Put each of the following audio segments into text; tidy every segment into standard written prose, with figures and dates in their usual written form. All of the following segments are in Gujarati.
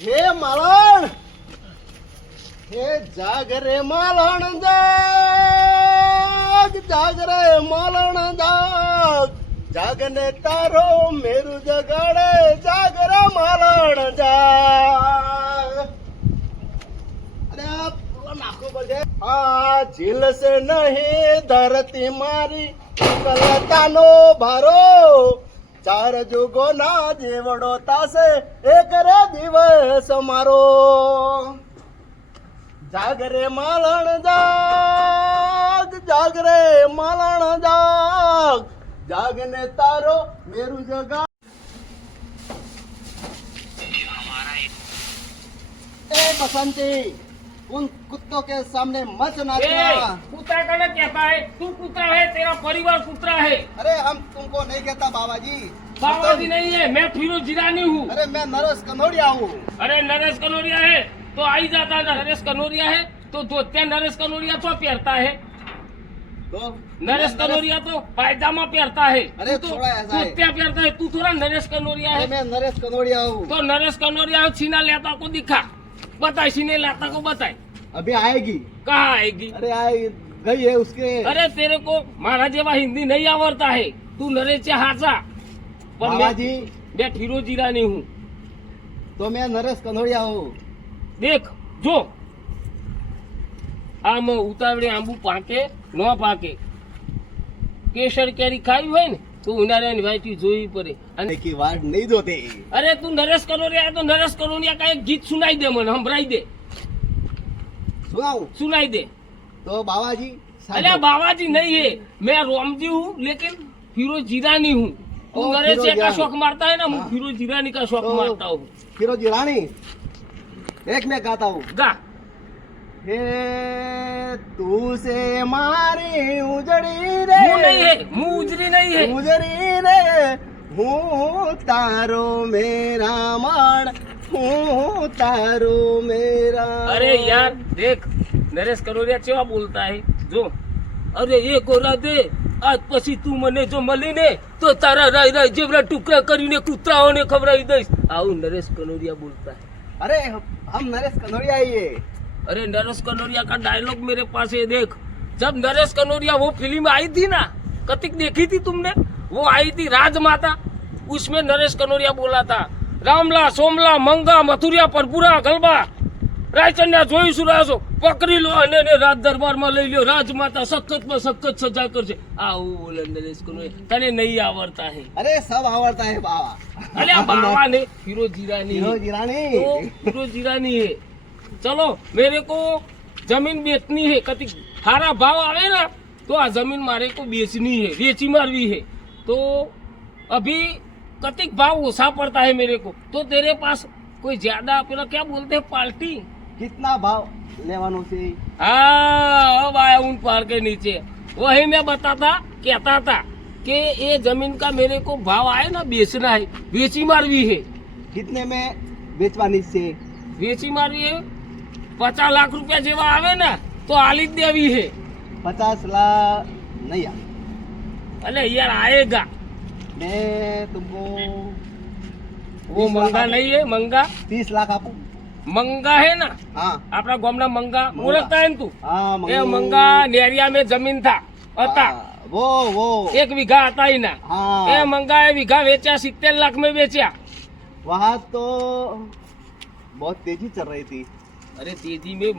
હે માલણ, હે જાગ રે માલણ જાગ, જાગ રે માલણ જાગ, જાગને તારો મેરુ જગાડે, જાગ રે માલણ જાગ. અરે આ પૂરો નાખો બધે. આ ઝીલ સે નહીં ધરતી મારી, કલતાનો ભારો, ચાર જુગો ના જેવડો તાસે, એક રે દિવસ મારો. જાગ રે માલણ જાગ, જાગ રે માલણ જાગ, જાગને તારો મેરુ જગા. ए बसंती, उन कुत्तों के सामने मत नाचना. कुत्ता कौन कहता है? तू कुत्ता है, तेरा परिवार कुत्ता है. अरे हम तुमको नहीं कहता बाबा जी. बाबा जी नहीं है, मैं फिरोज जिलानी हूँ. अरे मैं नरेश कनोडिया हूँ. अरे नरेश कनोरिया है तो आई जाता है. नरेश कनोरिया है तो धोतिया नरेश कनोरिया तो पहनता है. तो नरेश कनोरिया तो पायजामा पहनता है. अरे तू तो थोड़ा ऐसा है. धोतिया पहनता है. तू थोड़ा नरेश कनोरिया अरे है. मैं नरेश कनोडिया हूँ. तो नरेश कनोरिया छीना लेता को दिखा, बताए छीने लाता को बताए. अभी आएगी. कहाँ आएगी? अरे आई गई है उसके. अरे तेरे को मारा जेवा हिंदी नहीं आवड़ता है. तू नरेश हाचा पर बाबा जी, मैं फिरोज ईरानी हूँ. तो मैं नरेश कनोडिया हूँ. देख जो આમ ઉતાવળે આંબુ પાકે ન પાકે, કેસર કેરી ખાવી હોય ને તો ઉનાળાની વાટી જોવી પડે. અને की वाट नहीं दोते. અરે તું નરેશ કનોરિયા તો નરેશ કનોરિયા કા એક ગીત સુનાઈ દે, મને સંભળાઈ દે, सुनाऊं? सुनाई दे. तो बाबा जी अरे बाबाजी नहीं है, मैं रोमजी हूँ लेकिन फिरोज जीरानी हूँ. तू ओ, नरेश फिरोज का ईरानी. शौक मारता है ना, मैं हाँ. फिरोज जीरानी का शौक तो- मारता हूँ. फिरोजी रानी एक मैं गाता हूँ. गा. हे तू से मारी उजड़ी रे, मुंह नहीं है, मुंह उजरी नहीं है. उजड़ी रे, हूँ तारो मेरा माण, हूँ तारो मेरा. अरे यार देख नरेश कनोरिया केवा बोलता है जो, अरे ये गोरा दे આજ પછી તું મને જો મળીને તો તારા રાય રાય જેવડા ટુકડા કરીને કૂતરાઓને ખવડાવી દઈશ. આવું નરેશ કનોરિયા बोलता है. अरे हम नरेश कनोडिया ही है. अरे नरेश कनोरिया का डायलॉग मेरे पास है. देख जब नरेश कनोरिया वो फिल्म आई थी ना, कतिक देखी थी तुमने? वो आई थी राजमाता, उसमें नरेश कनोरिया बोला था, रामला सोमला मंगा मथुरिया परपुरा गलबा रायचंद्या જોઈશું રાજો પકડી લો અને એને રાજ દરબારમાં લઈ લ્યો, રાજમાતા સખતમાં સખત સજા કરશે. આવું બોલે નરેશ કનોરિયા. તને નહીં આવડતા है? अरे सब आवड़ता है बाबा. अरे बाबा ने फिरोज ईरानी है. फिरोजी रानी. तो फिरोज ईरानी है. चलो मेरे को जमीन बेचनी है, कति सारा भाव आवे ना तो आ जमीन मारे को बेचनी है, बेची मारवी है. तो अभी कतिक भाव ओछा पड़ता है मेरे को, तो तेरे पास कोई ज्यादा पेला क्या बोलते हैं पार्टी? कितना भाव लेवानो से? हाँ अब आया उन पार के नीचे. वही मैं कहता था कि ये जमीन का मेरे को भाव आए ना बेचना है, बेची मारवी है. कितने में बेचवानी से? વેચી મારવી है 50 लाख रुपया જેવા આવે ને તો આલી જ દેવી है. 50 लाख नहीं आ. अरे यार आएगा मैं तुमको वो 30 मंगा लाख नहीं है, मंगा 30 लाख आपू. मंगा है ना हाँ આપણા ગામના મંગા મંગા. ઓળખતા હે ને તું? हाँ એ મંગા નેરિયા में जमीन था હતા, वो 1 વીઘા હતા ही ना. हाँ એ મંગા એ વીઘા વેચ્યા 70 लाख में बेचा. वहाँ तो बहुत तेजी चल रही थी. अरे तेजी में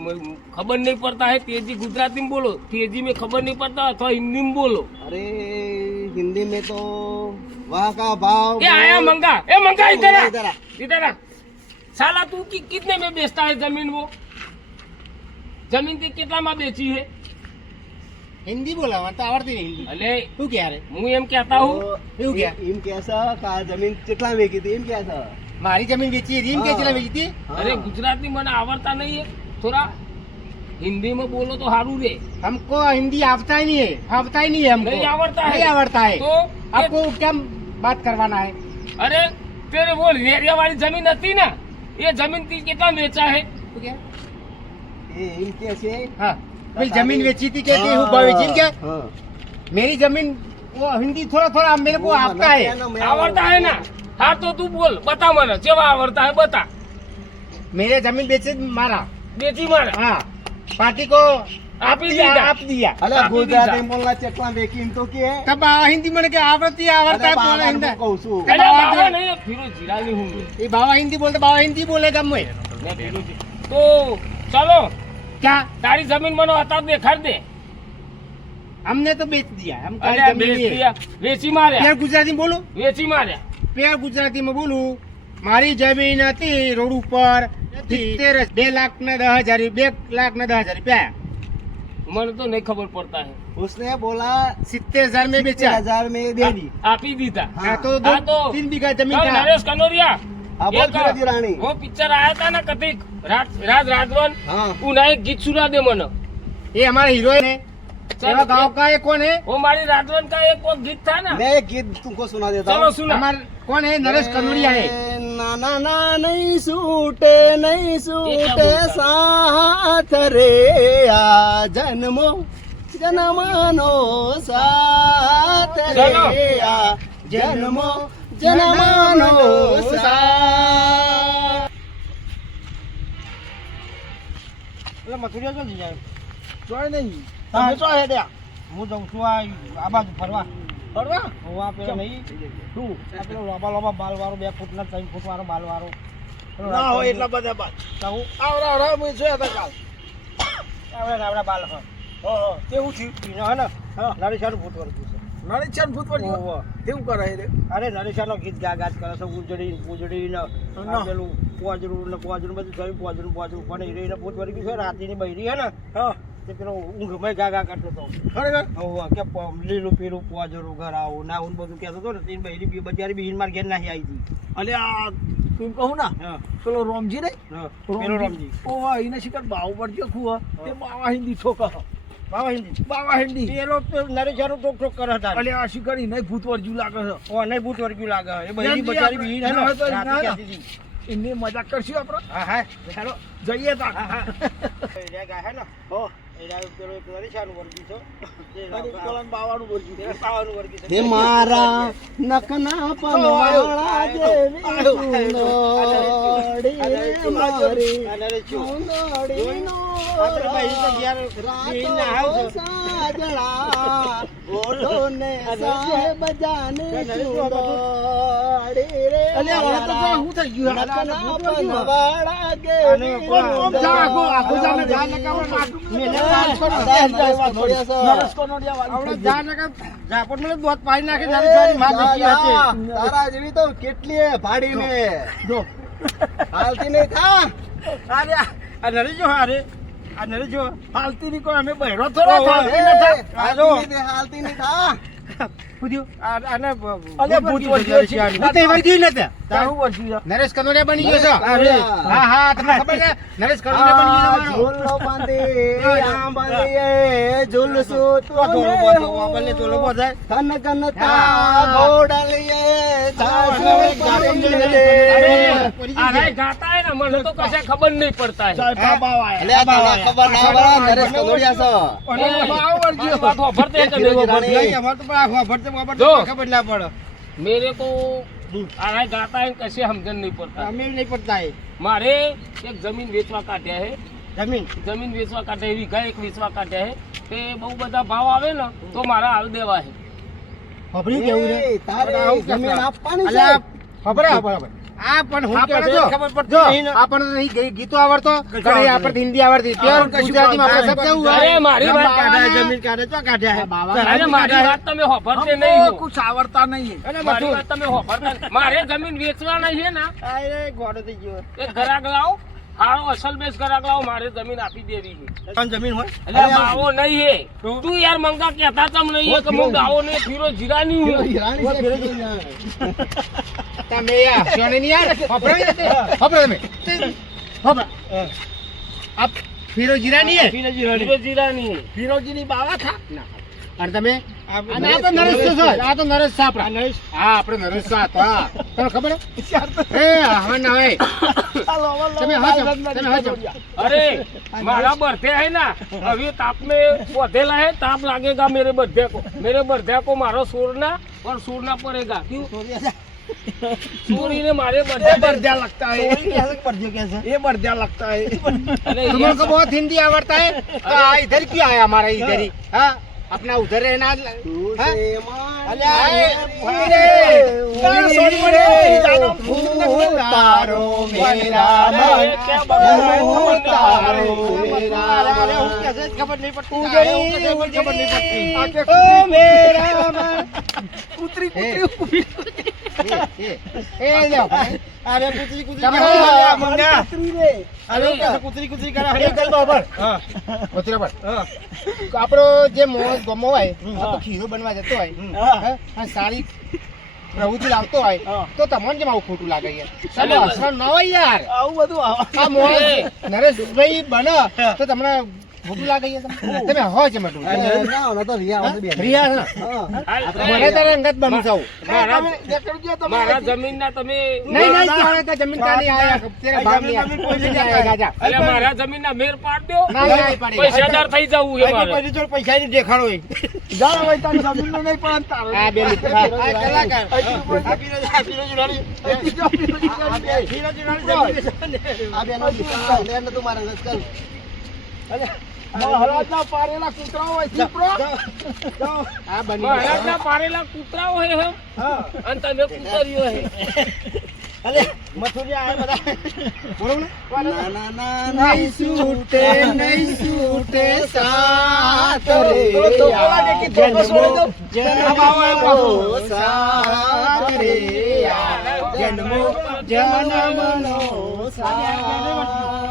खबर नहीं पड़ता है, तेजी गुजराती में बोलो, तेजी में खबर नहीं पड़ता अथवा हिंदी में बोलो. अरे हिंदी में तो वहाँ का भाव. ये आया मंगा, ए मंगा इधर आ, इधर आ. इधर आ. साला तू कितने में बेचता है जमीन? वो जमीन ते कितना में बेची है? हिंदी बोला तो आवड़ती नहीं हिंदी. अरे तू क्या रे? હું એમ કહેતા હું એવું क्या? इम कैसा का जमीन कितना वेगी थी? इम कैसा? मारी जमीन बेची है, रीम हाँ. क्या चला बेची थी? अरे गुजराती મને આવડતા नहीं है, थोड़ा हिंदी में बोलो तो हारू रे. हमको हिंदी आवता ही नहीं है, आवता ही नहीं है हमको. नहीं आवड़ता है? नहीं आवड़ता है. तो आपको क्या बात करवाना है? अरे तेरे वो नेरिया वाली जमीन थी ना, ये जमीन थी कितना बेचा है? तू क्या? ये इम कैसे? हाँ भाई जमीन बेची थी कहती हूँ बेची क्या? हाँ. मेरी जमीन वो हिंदी थोड़ा थोड़ा मेरे को वो आता है. ना, मैं आवड़ता है ना? हाँ तो तू बोल, बता મને જેવા આવડતા है बता. मेरे जमीन बेचे मारा। बेची मारे हाँ, पार्टी को आप ही दिया। आप दिया। અલે આપી ગુજરાતી દીધા. બોલના ચેટલા વેકીમ તો કે तब हिंदी मन के आवड़ती आवड़ता है बोले हिंदी। કહું છું અરે બાવા નહીં ફિરોજ જીરાની હું ये बाबा हिंदी बोलते, बाबा हिंदी बोलेगा मैं। मैं फिरोज तो चलो क्या तारी जमीन मनो आता देखाड़ दे हमने तो बेच दिया, हम अरे खाली बेच जमीन दिया वेची मारे प्योर गुजराती में बोलूं, वेची मारे प्योर गुजराती में बोलूं, मारी जमीन હતી રોડ ઉપર 2,10,000 મને તો નહીં ખબર પડતા है उसने बोला 70,000 में बेचा। 70,000 में दे दी આપી દીધા हाँ, तो हाँ, तो 3 बीघा जमीन कल का। नरेश कनोरिया हाँ, बोल एक फिरोजी रानी। वो पिक्चर आया था ना कतिक राज राजवन हाँ उन्हें एक गीत सुना दे मनो ये हमारा हीरोइन है। चलो, ये गांव का है, कौन है? वो हमारी राजवन का एक वो गीत था ना मैं एक गीत तुमको सुना देता चलो हूँ सुना हमारा कौन है? नरेश कनोरिया है। ना ना ना नहीं सूटे साथ रे आ जन्मो जन्मानो साथ रे चलो। आ जन्मो जन्मानो साथ એટલે મથુરિયા જો જાય જોય નહીં તમે તમે શું શું હે ત્યાં હું જાઉં છું આ બાજુ ફરવા ફરવા હું આ પેલો નહીં શું આ પેલો લોબા લોબા બાલ વાળો 2 ફૂટના 3 ફૂટ વાળો બાલ વાળો ના હોય એટલા બધા બાલ તો હું આવડા આવડા હું જોયા હતા કાલ આવડા બાલ હા કેવું થયું પીનો હે ને નરેશાનું ભૂત વર્ગ્યું છે નરેશન ભૂત પર ઓહો. કેવું કરે રે અરે નરેશાનો ગીત ગાત કરે છે ઉજળી ને ના. પેલું પોજરું ને પોજરું બધું થયું પોજરું પણ હીરોઈને ભૂત વર્ગ્યું છે રાતીની બૈરી હે ને હા તે પેલો ઊંઘમાં ગા કરતો હતો ખરેખર ઓહો કે લીલું પીલું પોજરું ઘર આવું ના આવું બધું કહેતો હતો ને તેની બૈરી બી બજારી બી માર ઘેર નાહી આવી હતી અલે આ તું કહું ના હા પેલો રોમજી ને હા પેલો રમજી ઓવા એને શિકાર બાવ પર જો ખુવા તે બાવા હિન્દી ઠોકા બાવા હિન્દી બાવા હિન્દી પેલો નરેશાનો ટોક કરે હતા અલે આ શિકારી નહીં ભૂત વર્જુ લાગે છે ઓ નહીં ભૂત વર્ગ્યું લાગે એ બૈરી જલ્દી બજારી આપણે બી હે ના હોય તો ને ના રાતે ના. કહેતી હતી. એને મજાક કરશું આપણે હા હા ચાલો જઈએ તા હા હા એ ગા હે ને હો એ પેલો એક નરેશાનું વર્ગ્યું છે તે કોલન બાવાનું બોલજી તેના પાવાનું વર્ગ્યું છે હે મારા નખના પનવાળા જેવી સુંદરી મારી સુંદરીનો રાતો સાજણા બોલો ને સાહેબ જાને સુંદરી રે મારા નખના પનવાળા જેવી તારા જેવી તો કેટલી ભાડી ને જો હાલતી નહીં થા હાલતી ની કોઈ અમે બહેરો હાલતી નહીં થા નરેશ કનોડિયા બની ગયો છો હા હા તમને ખબર છે નરેશ કનોડિયા બની ગયો છે ઝૂલો બાંધી આંબલીએ ઝૂલસું કન કન તા ગોડલીએ अरे गाता है ना मन तो कैसे खबर नहीं पड़ता है અલે આ તારા ખબર ના પડે નરેશ કનોડિયા છે ये बात वापरते हैं कि नहीं वापरते? जो। ખબર ના પડે मेरे को अरे गाता है कैसे समझन नहीं पड़ता અમે નહીં પડતા એ मारे एक जमीन वेचवा काट्या है જમીન જમીન વેચવા કાઢે એવી ગાય એક વેચવા કાઢે છે તે બહુ બધા ભાવ આવે ને તો મારા હાલ દેવા છે ખબરી કેવું રે એ તારે જમીન આપવાની છે અલ્યા ખબર આ પણ હું આપણે કહે જો ખબર પડતી જો નહીં ને. આપણને નહીં ગીતો આવડતો ઘણી આપણે હિન્દી આવડતી પ્યોર ગુજરાતીમાં આપણે શબ્દ એવું અરે મારી વાત જમીન કાઢે તો કાઢ્યા હે અરે મારી વાત તમે હોભરતે નહીં હો. કુછ આવડતા નહીં મારી વાત તમે હોભરતા નહીં. મારે જમીન વેચવાના છે ને અરે ગોડો થઈ ગયો એક ઘરાક લાવો હારો અસલ બેસ ઘરાક લાવો મારે જમીન આપી દેવી છે પણ જમીન હોય એટલે માવો નહીં હે તું યાર મંગા કહેતા તમ નહીં હે કે હું ગાવો ને ફીરો જીરાની હું હિરાણી છે તમે યાર સોને ની યાર ખબર તમે ખબર આપ ફીરો જીરાની હે ફીરો જીરાની ફિરોજીની બાવા થા અને તમે આ તો નરેશ તો છે આ તો નરેશ છે આપણા નરેશ હા આપણે નરેશ છે હા તમને ખબર હે હવે ના હવે તમે હાચો अरे मारा बर्थे है ना अभी ताप में पौधेला है ताप लगेगा मेरे बर्थे को मारो सूरना और सूरना पड़ेगा क्यों ચોરીને મારે ये બધા बर्दिया लगता है ये बर्दिया लगता है अरे तुम लोग को बहुत हिंदी आवड़ता है तो इधर क्यों आया हमारा इधर ही हाँ अपना उधर रहना हाँ? तारो मेरा क्या बाबा खबर नहीं पड़ती खबर नहीं पड़ती ओ मेरा कुतरी अरे कुतरी कुतरी તમે मंगा अरे कैसे कुतरी कुतरी करा ચલ બરાબર ઓતરે પર આપણો જે મોજ ગમો હોય આ તો ખીરો બનવા જતો હોય હા સારી પ્રવૃત્તિ લાવતો હોય તો તમને જેમ આવું ખોટું લાગે યાર તમે અસર ન હોય યાર આવું બધું આ મોજ નરેશભાઈ બને તો તમને ખોટું લાગે યાર તમે હો છે મટું ના ના તો રિયા આવશે બેન રિયા છે મને તારે અંગત બનું જાવ મારા જમીનના તમે નહીં નહીં તારે તો જમીન કાની આયા તેરા ભાગ નહીં કોઈ નહીં આયા જા એટલે મારા જમીનના મેર પાડ દો ના નહીં પાડી પૈસાદાર થઈ જવું છે મારે પૈસા ની દેખાડો જાણ ભાઈ તારી જમીન નો નહીં પણ તારો આ બે કલાકાર આ બેનો લેન તું મારા અંગત કર મહારાજના પારેલા કૂતરાઓ હોય ચીપરો આ બની મહારાજના પારેલા કૂતરાઓ હે હમ અને તમે કૂતરીઓ હે મથુરિયા આ બધા ના ના ના નહીં છૂટે સાથ રે જન્મો સાથ રે જન્મો જન્મનો સાથ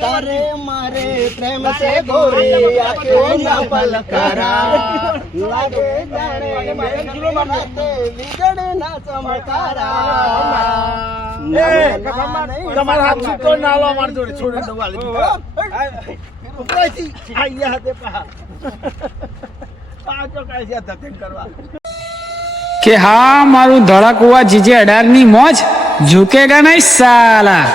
તારે મારે પ્રેમ से गोरी आके ना पलकारा लागे जाने राते विगड़े ना चमकारा તમારા હાથ છૂટો ના લો માર જોડે છોડે દવા લીધી આયા હાથે પા પાછો કાઈ છે ધતેન કરવા કે હા મારું ધડાકુવા જીજે 18 ની મોજ ઝુકેગા નહીં સાલા.